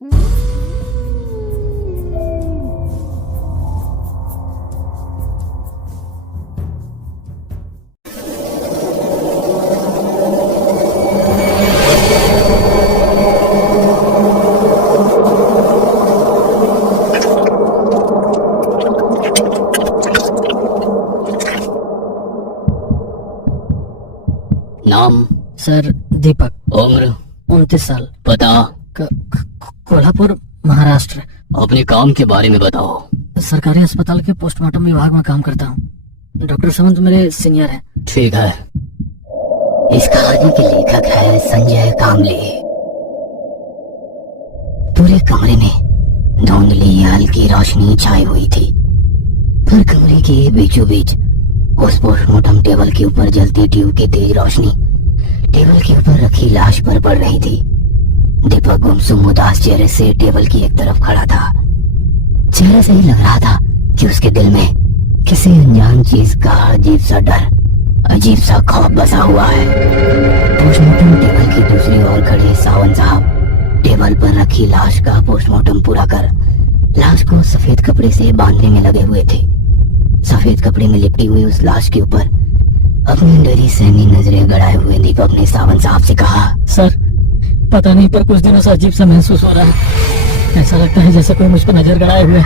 नाम? सर दीपक। उम्र? 29 साल। पता? कोल्हापुर, महाराष्ट्र। अपने काम के बारे में बताओ। सरकारी अस्पताल के पोस्टमार्टम विभाग में काम करता हूँ। डॉक्टर सावंत मेरे सीनियर हैं। ठीक है। इस कहानी के लेखक है संजय कामले। पूरे कमरे में धुंधली हल्की रोशनी छाई हुई थी, पर कमरे के बीचों बीच उस पोस्टमार्टम टेबल के ऊपर जलती ट्यूब की तेज रोशनी टेबल के ऊपर रखी लाश पर पड़ रही थी। दीपक गुमसुम उदास चेहरे से टेबल की एक तरफ खड़ा था। चेहरे से ही लग रहा था कि उसके दिल में किसी अनजान चीज का अजीब सा डर, अजीब सा खौफ बसा हुआ है। पोस्टमार्टम टेबल की दूसरी ओर खड़े सावंत साहब टेबल पर रखी लाश का पोस्टमार्टम पूरा कर लाश को सफेद कपड़े से बांधने में लगे हुए थे। सफेद कपड़े में लिपटी हुई उस लाश के ऊपर अपनी डरी सहमी नजरें गड़ाए हुए दीपक ने सावंत साहब से कहा, सर पता नहीं, पर कुछ दिनों से अजीब सा महसूस हो रहा है। ऐसा लगता है जैसे कोई मुझ पर नजर गड़ाए हुए है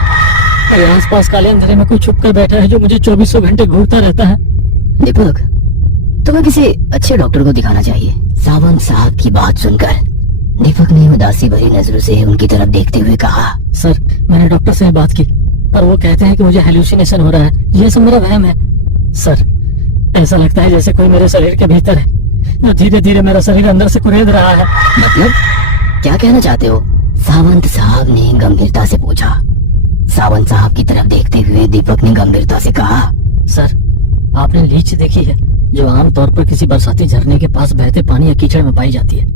और आसपास काले अंधेरे में कोई छुप कर बैठा है जो मुझे 24 घंटे घूरता रहता है। दीपक, तुम्हें किसी अच्छे डॉक्टर को दिखाना चाहिए। सावंत साहब की बात सुनकर दीपक ने उदासी भरी नजरों से उनकी तरफ देखते हुए कहा, सर मैंने डॉक्टर से बात की, पर वो कहते हैं कि मुझे हेलुसिनेशन हो रहा है। ये सब मेरा वहम है। सर ऐसा लगता है जैसे कोई मेरे शरीर के भीतर है जो धीरे धीरे मेरा शरीर अंदर से कुरेद रहा है। मतलब क्या कहना चाहते हो? सावंत साहब ने गंभीरता से पूछा। सावंत साहब की तरफ देखते हुए दीपक ने गंभीरता से कहा, सर आपने लीच देखी है जो आमतौर पर किसी बरसाती झरने के पास बहते पानी या कीचड़ में पाई जाती है?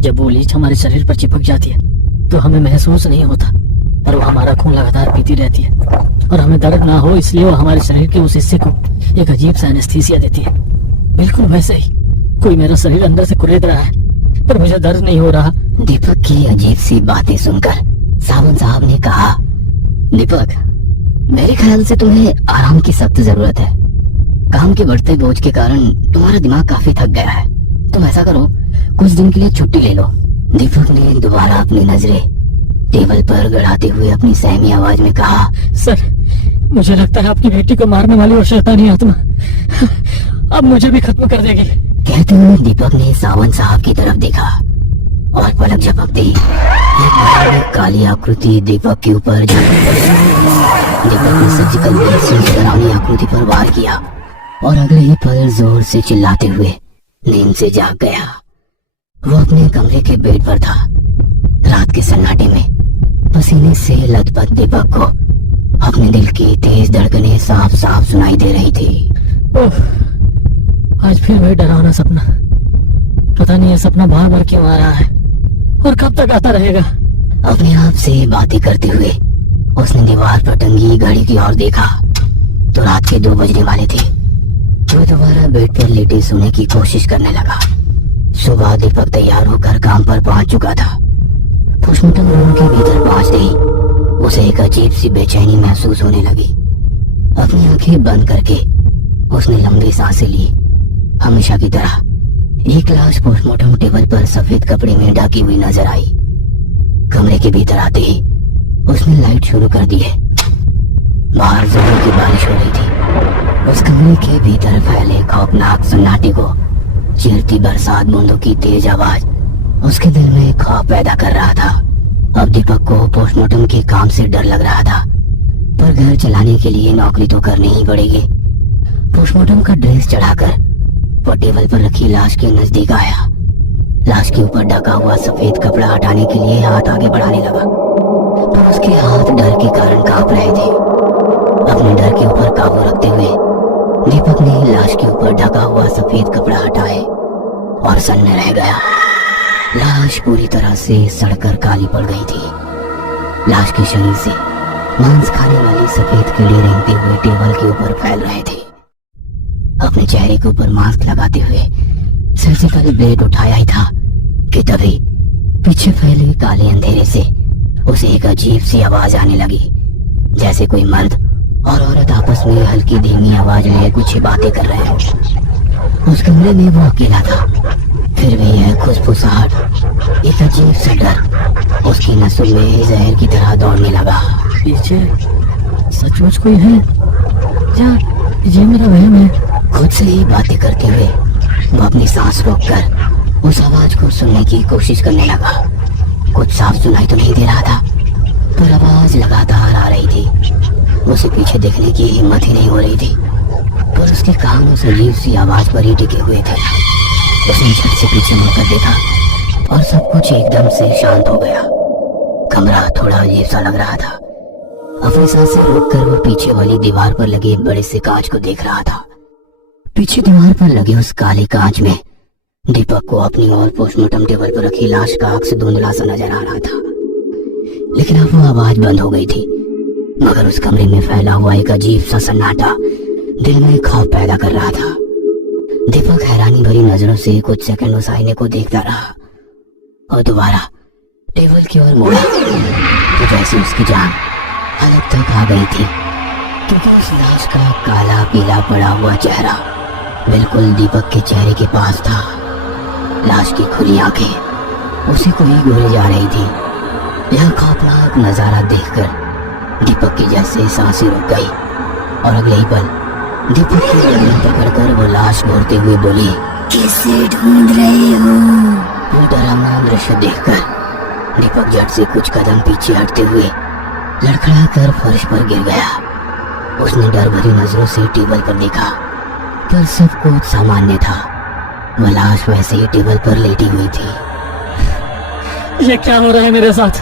जब वो लीच हमारे शरीर पर चिपक जाती है तो हमें महसूस नहीं होता, पर वो हमारा खून लगातार पीती रहती है और हमें दर्द ना हो इसलिए वो हमारे शरीर के उस हिस्से को एक अजीब सा एनेस्थीसिया देती है। बिल्कुल वैसे ही कोई मेरा शरीर अंदर से कुरेद रहा है, पर मुझे दर्द नहीं हो रहा। दीपक की अजीब सी बातें सुनकर सावंत साहब ने कहा, दीपक मेरे ख्याल से तुम्हें आराम की सख्त जरूरत है। काम के बढ़ते बोझ के कारण तुम्हारा दिमाग काफी थक गया है। तुम ऐसा करो, कुछ दिन के लिए छुट्टी ले लो। दीपक ने दोबारा अपनी नजरें टेबल पर गड़ाते हुए अपनी सहमी आवाज में कहा, सर मुझे लगता है आपकी बेटी को मारने वाली वो शैतानी आत्मा अब मुझे भी खत्म कर देगी। कहते हुए दीपक ने सावंत साहब की तरफ देखा और पलक झपकते ही एक भयानक काली आकृति दीपक के ऊपर झपक पड़ी। दीपक ने सर्जिकल ब्लेड से उस डरावनी आकृति पर वार किया और अगले ही पल जोर से चिल्लाते हुए नींद से जाग गया। वो अपने कमरे के बेड पर था। रात के सन्नाटे में पसीने से लथपथ दीपक को अपने दिल की तेज धड़कनें साफ साफ सुनाई दे रही थी। आज फिर वही डरावना सपना। पता नहीं ये सपना बार बार क्यों आ रहा है और कब तक आता रहेगा। अपने आप से बातें करते हुए उसने दीवार पर टंगी घड़ी की ओर देखा तो रात के 2 बजने वाले थे। वो दोबारा बेड पर लेटे सोने की कोशिश करने लगा। सुबह दीपक तैयार होकर काम पर पहुंच चुका था। पोस्टमार्टम रूम के भीतर पहुंचते ही उसे एक अजीब सी बेचैनी महसूस होने लगी। अपनी आंखें बंद करके उसने लंबी सांसें ली। हमेशा की तरह एक लाश पोस्टमार्टम टेबल पर सफेद कपड़े में ढकी हुई नजर आई। कमरे के भीतर आते ही उसने लाइट शुरू कर दी है। बाहर जोरों की बारिश हो रही थी। उस कमरे के भीतर फैले खौफनाक सन्नाटे को चीरती बरसात बूंदों की तेज आवाज उसके दिल में खौफ पैदा कर रहा था। अब दीपक को पोस्टमार्टम के काम से डर लग रहा था, पर घर चलाने के लिए नौकरी तो करनी ही पड़ेगी। पोस्टमार्टम का ड्रेस चढ़ाकर वो टेबल पर रखी लाश के नजदीक आया। लाश के ऊपर ढका हुआ सफेद कपड़ा हटाने के लिए हाथ आगे बढ़ाने लगा, पर उसके हाथ डर के कारण कांप रहे थे। अपने डर के ऊपर काबू रखते हुए दीपक ने लाश के ऊपर ढका हुआ सफेद कपड़ा हटाए और सन्ने रह गया। लाश पूरी तरह से सड़कर काली पड़ गई थी। लाश के शरीर से मांस खाने वाली सफेद कीड़े रेंगते हुए टेबल के ऊपर फैल रहे थे। अपने चेहरे के ऊपर मास्क लगाते हुए सर्जिकल ब्लेड उठाया ही था कि तभी पीछे फैले काले अंधेरे से उसे एक अजीब सी आवाज आने लगी, जैसे कोई मर्द और औरत आपस में हल्की धीमी आवाज में कुछ बातें कर रहे हैं। उस कमरे में वो अकेला था, फिर भी यह खुशफुसाहट, एक अजीब सा डर उसकी नसों में जहर की तरह दौड़ने लगा। पीछे सचमुच कोई है या ये मेरा वहम है? खुद से ही बातें करते हुए वो अपनी सांस रोककर उस आवाज को सुनने की कोशिश करने लगा। कुछ साफ सुनाई तो नहीं दे रहा था, पर आवाज लगातार आ रही थी। उसे पीछे देखने की हिम्मत ही नहीं हो रही थी, पर उसके कान उस अजीब सी आवाज पर ही टिके हुए थे। उसने झट से पीछे मुड़कर देखा और सब कुछ एकदम से शांत हो गया। कमरा थोड़ा अजीब सा लग रहा था। अपनी सांसें रोककर वो पीछे वाली दीवार पर लगे बड़े से कांच को देख रहा था। पीछे दीवार पर लगे उस काले कांच में दीपक को अपनी और पोस्टमार्टम टेबल पर रखी लाश का अक्स धुंधला सा नजर आ रहा था। लेकिन अब वो आवाज बंद हो गई थी, मगर उस कमरे में फैला हुआ एक अजीब सा सन्नाटा दिल में खौफ पैदा कर रहा था। दीपक हैरानी भरी नजरों से कुछ सेकंड उस आईने को देखता रहा और दोबारा टेबल की ओर मुड़ा, तो जैसे उसकी जान हलक तक आ गई थी, क्योंकि उस लाश का काला पीला पड़ा हुआ चेहरा बिल्कुल दीपक के चेहरे के पास था। लाश की खुली आंखें उसी को ही घूरे जा रही थी। यह खौफनाक नजारा देखकर दीपक की जैसे सांसें रुक गई और अगले ही पल दीपक की गर्दन पकड़कर वो लाश घूरते हुए बोली, किसे ढूंढ रहे हो? वो डरावना दृश्य देखकर दीपक झट से कुछ कदम पीछे हटते हुए लड़खड़ा कर फर्श पर गिर गया। उसने डर भरी नजरों से टेबल पर देखा, पर सब कुछ सामान्य था। वह लाश वैसे ही टेबल पर लेटी हुई थी। ये क्या हो रहा है मेरे साथ?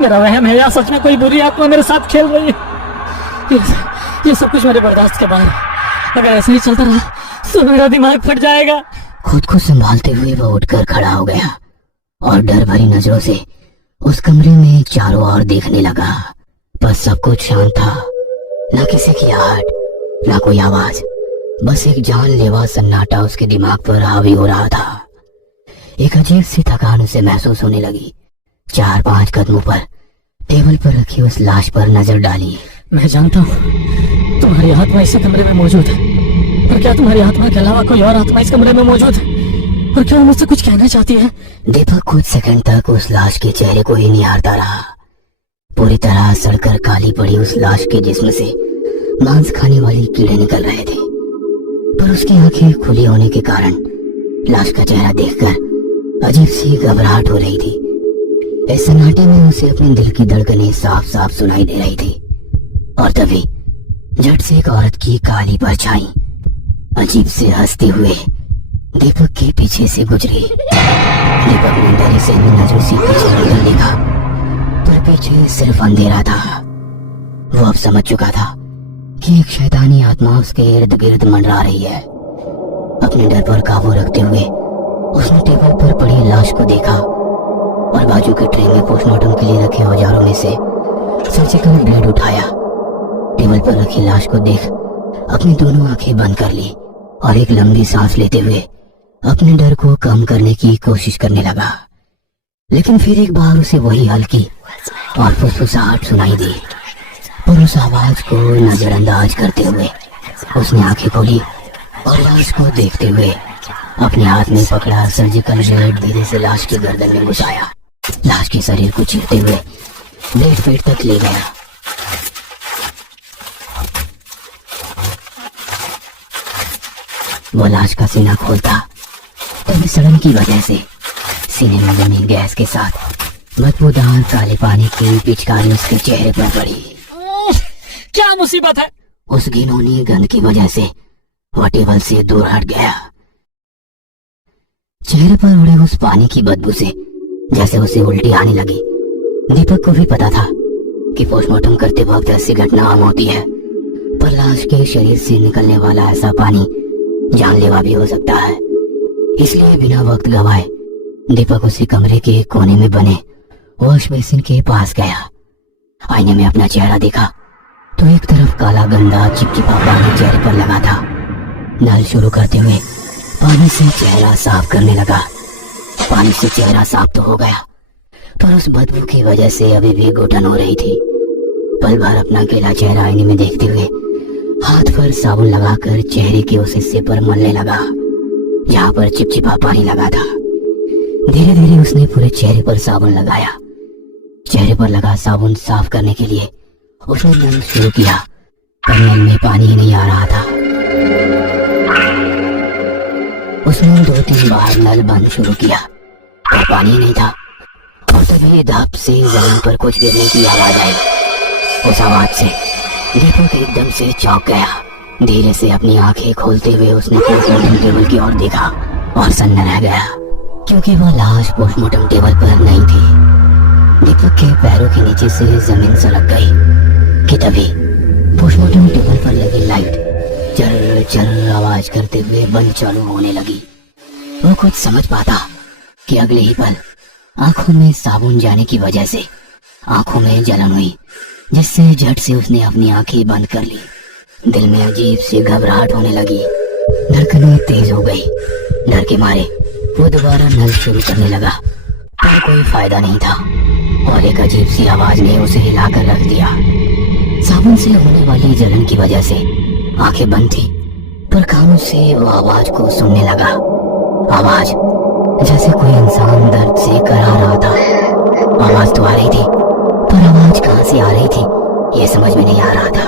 मेरा वहम है या सच में कोई बुरी आत्मा मेरे साथ खेल रही है? ये सब कुछ मेरे बर्दाश्त के बाहर। अगर ऐसे ही चलता रहा तो मेरा दिमाग फट जाएगा। खुद को संभालते हुए वह उठकर खड़ा हो गया और डर भरी नजरों से उस कमरे में चारों ओर देखने लगा, पर सब कुछ शांत था। न किसी की आहट, न कोई आवाज, बस एक जानलेवा सन्नाटा उसके दिमाग पर हावी हो रहा था। एक अजीब सी थकान उसे महसूस होने लगी। 4-5 कदमों पर टेबल पर रखी उस लाश पर नजर डाली। मैं जानता हूँ तुम्हारी आत्मा इस कमरे में मौजूद है, पर क्या तुम्हारी आत्मा के अलावा कोई और आत्मा इस कमरे में मौजूद है? और क्या वो मुझसे कुछ कहना चाहती है? दीपक कुछ सेकंड तक उस लाश के चेहरे को ही निहारता रहा। पूरी तरह सड़कर काली पड़ी उस लाश के जिस्म से मांस खाने वाली कीड़े निकल रहे थे, पर उसकी आंखें खुली होने के कारण लाश का चेहरा देखकर अजीब सी घबराहट हो रही थी। इस सन्नाटे में उसे अपने दिल की धड़कनें साफ साफ सुनाई दे रही थी। और तभी झट से एक औरत की काली परछाई अजीब से हंसते हुए दीपक के पीछे से गुजरी। दीपक ने डरी से नजरों से पीछे मुड़कर देखा, पर पीछे सिर्फ अंधेरा था। वो अब समझ चुका था कि एक शैतानी आत्मा उसके इर्द गिर्द मंडरा रही है। अपने डर पर काबू रखते हुए उसने टेबल पर पड़ी लाश को देखा और बाजू के ट्रे में पोस्टमार्टम के लिए रखे औजारों में से सर्जिकल ब्लेड उठाया। टेबल पर रखी लाश को देख अपनी दोनों आंखें बंद कर ली और एक लंबी सांस लेते हुए अपने डर को कम करने की कोशिश करने लगा। लेकिन फिर एक बार उसे वही हल्की और फुसफुसाहट सुनाई दी, पर उस आवाज को नजरअंदाज करते हुए उसने आंखें खोली और लाश को देखते हुए अपने हाथ में पकड़ा सर्जिकल ब्लेड धीरे से लाश की गर्दन में घुसाया। लाश के शरीर को चीरते हुए ब्लेड पेट तक ले गया। वो लाश का सीना खोलता, तभी सड़न की वजह से सीने में जमी गैस के साथ बदबूदार काले पानी की पिचकारी उसके चेहरे पर पड़ी। क्या मुसीबत है? उस घिनौनी गंध की वजह से वह टेबल से दूर हट गया। चेहरे पर उड़े उस पानी की बदबू से जैसे उसे उल्टी आने लगी। दीपक को भी पता था कि पोस्टमार्टम करते वक्त ऐसी घटना आम होती है, पर लाश के शरीर से निकलने वाला ऐसा पानी जानलेवा भी हो सकता है। इसलिए बिना वक्त गवाए दीपक उसी कमरे के कोने में बने वॉश बेसिन के पास गया। आईने में अपना चेहरा देखा तो एक तरफ काला गंदा चिपचिपा पानी चेहरे पर लगा था। नल शुरू करते हुए पानी से चेहरा साफ करने लगा। पानी से चेहरा साफ तो हो गया, पर उस बदबू की वजह से अभी भी घुटन हो रही थी। पल भर अपना अकेला चेहरा आईने में देखते हुए हाथ पर साबुन लगाकर चेहरे के उस हिस्से पर मलने लगा जहाँ पर चिपचिपा पानी लगा था। धीरे धीरे उसने पूरे चेहरे पर साबुन लगाया। चेहरे पर लगा साबुन साफ करने के लिए उसने नल शुरू किया, पर नल में पानी ही नहीं आ रहा था। उसने 2-3 बार नल बंद शुरू किया, पर पानी नहीं था। और तभी धप से जमीन पर कुछ गिरने की आवाज आई। उस आवाज से दीपक एकदम से चौंक गया। धीरे से अपनी आंखें खोलते हुए उसने पोस्टमार्टम टेबल की ओर देखा और सन्न रह गया, क्योंकि वह लाश पोस्टमार्टम टेबल पर नहीं थी। दीपक के पैरों के नीचे से जमीन सरक गई कि तभी पोस्टमार्टम टेबल पर लगी लाइट चर चर आवाज करते हुए बंद चालू होने लगी। वो कुछ समझ पाता कि अगले ही पल आंखों में साबुन जाने की वजह से आंखों में जलन हुई, जिससे झट से उसने अपनी आंखें बंद कर ली। दिल में अजीब सी घबराहट होने लगी, धड़कनें तेज हो गई। डर के मारे वो दोबारा नल शुरू करने लगा, पर कोई फायदा नहीं था और एक अजीब सी आवाज ने उसे हिलाकर रख दिया। साबुन से होने वाली जलन की वजह से आंखें बंद थी, पर कानों से वो आवाज को सुनने लगा। आवाज जैसे कोई इंसान दर्द से करा रहा था। आवाज तो आ रही थी, पर आवाज कहाँ से आ रही थी ये समझ में नहीं आ रहा था।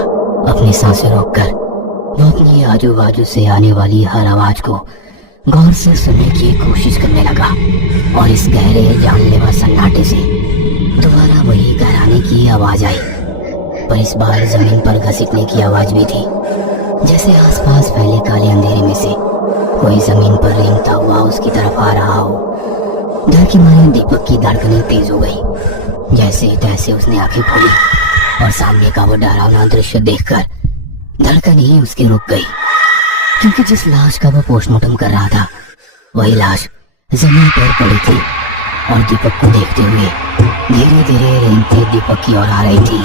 अपनी सांसें रोककर वो अपनी आजू बाजू से आने वाली हर आवाज को गौर से सुनने की कोशिश करने लगा और इस गहरे जानलेवा सन्नाटे से दोबारा वही घराने की आवाज आई, पर इस बार जमीन पर घसीटने की आवाज भी थी। जैसे आसपास फैले काले अंधेरे में से कोई जमीन पर रेंगता हुआ उसकी तरफ आ रहा हो। डर के मारे दीपक की धड़कनें तेज हो गई। जैसे तैसे उसने आंखें खोली और सामने का वो डरावना दृश्य देखकर धड़कन ही उसकी रुक गई, क्योंकि जिस लाश का वो पोस्टमार्टम कर रहा था वही लाश जमीन पर पड़ी थी और दीपक को देखते हुए धीरे धीरे रेंगते दीपक की ओर आ रही थी।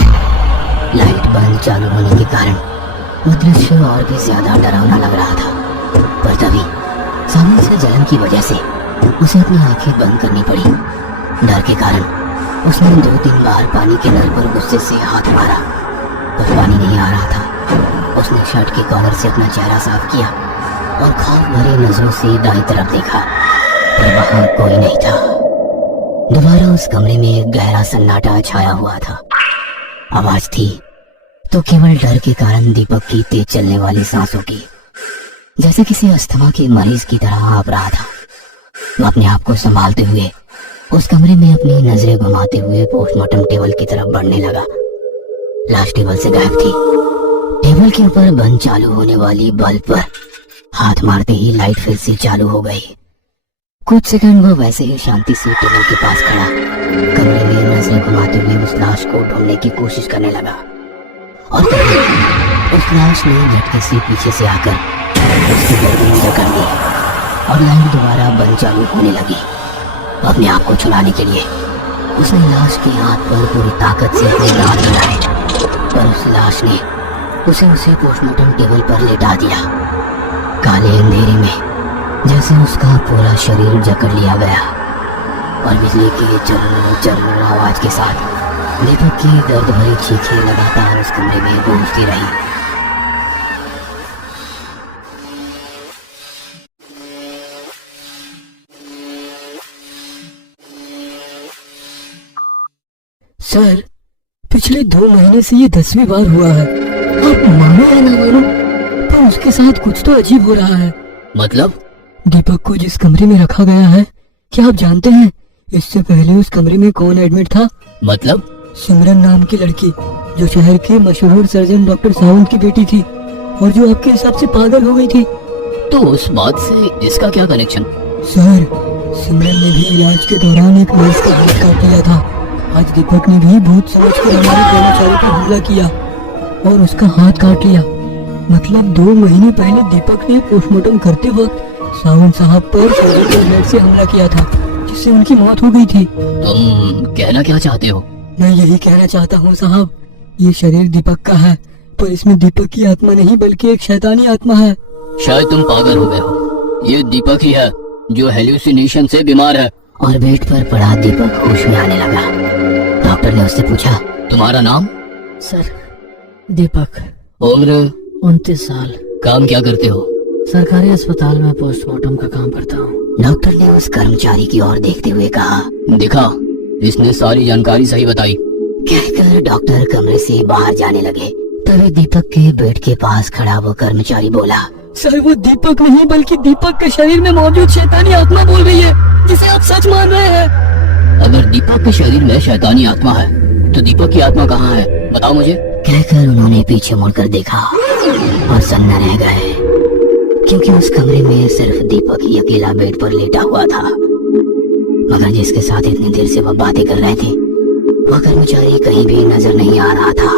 लाइट बंद चालू होने के कारण वो दृश्य और भी ज्यादा डरावना लग रहा था, पर तभी सामने से जलन की वजह से उसे अपनी आंखें बंद करनी पड़ी। डर के कारण उसने 2-3 बार पानी के नल पर गुस्से से हाथ मारा, पर पानी नहीं आ रहा था। उसने शर्ट के कॉलर से अपना चेहरा साफ किया और खौफ भरी नजरों से दाईं तरफ देखा, पर वहां कोई नहीं था। दोबारा उस कमरे में एक गहरा सन्नाटा छाया हुआ था। आवाज थी तो केवल डर के कारण दीपक की तेज चलने वाली सांसों की, जैसे किसी अस्थमा के मरीज की तरह आप रहा था। वो अपने आप को संभालते हुए उस कमरे में अपनी नजरें घुमाते हुए पोस्टमार्टम टेबल की तरफ बढ़ने लगा। लाश टेबल से गायब थी। टेबल के ऊपर बंद चालू होने वाली बल्ब पर हाथ मारते ही लाइट फिर से चालू हो गई। कुछ सेकंड वो वैसे ही शांति से टेबल के पास खड़ा कमरे में नजरें घुमाते हुए उस लाश को ढूंढने की कोशिश करने लगा, और तभी उस लाश ने झटके से पीछे से आकर उसकी गर्दन जकड़ ली और लाइट दोबारा बंद चालू होने लगी। अपने आप को छुड़ाने के लिए उसने लाश के हाथ पर पूरी ताकत से अपने दांत लगाए, पर उस लाश ने उसे पोस्टमार्टम टेबल पर लेटा दिया। काले अंधेरे में जैसे उसका पूरा शरीर जकड़ लिया गया और बिजली की चर्र चर्र आवाज के साथ दीपक की दर्द भरी चीखें लगातार उस कमरे में गूंजती रही। सर, पिछले 2 महीने से ये 10वीं बार हुआ है। आप मानो या ना मानो, पर उसके साथ कुछ तो अजीब हो रहा है। मतलब? दीपक को जिस कमरे में रखा गया है, क्या आप जानते हैं इससे पहले उस कमरे में कौन एडमिट था? मतलब? सिमरन नाम की लड़की, जो शहर के मशहूर सर्जन डॉक्टर सावंत की बेटी थी और जो आपके हिसाब से पागल हो गई थी। तो उस बात से इसका क्या कनेक्शन? सर, सिमरन ने भी इलाज के दौरान एक नर्स का हाथ काट लिया था। आज दीपक ने भी भूत समझकर हमारे कर्मचारी पर हमला किया और उसका हाथ काट लिया। मतलब 2 महीने पहले दीपक ने पोस्टमार्टम करते वक्त सावंत साहब पर सर्जिकल ब्लेड से हमला किया था, जिससे उनकी मौत हो गई थी। तुम कहना क्या चाहते हो? मैं यही कहना चाहता हूँ साहब, ये शरीर दीपक का है, पर इसमें दीपक की आत्मा नहीं बल्कि एक शैतानी आत्मा है। शायद तुम पागल हो गए हो। ये दीपक ही है जो हेल्यूसिनेशन से बीमार है। और बेड पर पड़ा दीपक होश में आने लगा। डॉक्टर ने उससे पूछा, तुम्हारा नाम? सर, दीपक। उम्र? 29 साल। काम क्या करते हो? सरकारी अस्पताल में पोस्टमार्टम का काम करता हूँ। डॉक्टर ने उस कर्मचारी की ओर देखते हुए कहा, दिखा, इसने सारी जानकारी सही बताई। कहकर डॉक्टर कमरे से बाहर जाने लगे। तभी दीपक के बेड के पास खड़ा वो कर्मचारी बोला, सर, वो दीपक नहीं बल्कि दीपक के शरीर में मौजूद शैतानी आत्मा बोल रही है, जिसे आप सच मान रहे हैं। अगर दीपक के शरीर में शैतानी आत्मा है तो दीपक की आत्मा कहाँ है, बताओ मुझे। कहकर उन्होंने पीछे मुड़कर देखा और सन्न रह गए, क्योंकि उस कमरे में सिर्फ दीपक ही अकेला बेड पर लेटा हुआ था। मगर जिसके साथ इतनी देर से वह बातें कर रहे थे, वह कर्मचारी कहीं भी नजर नहीं आ रहा था।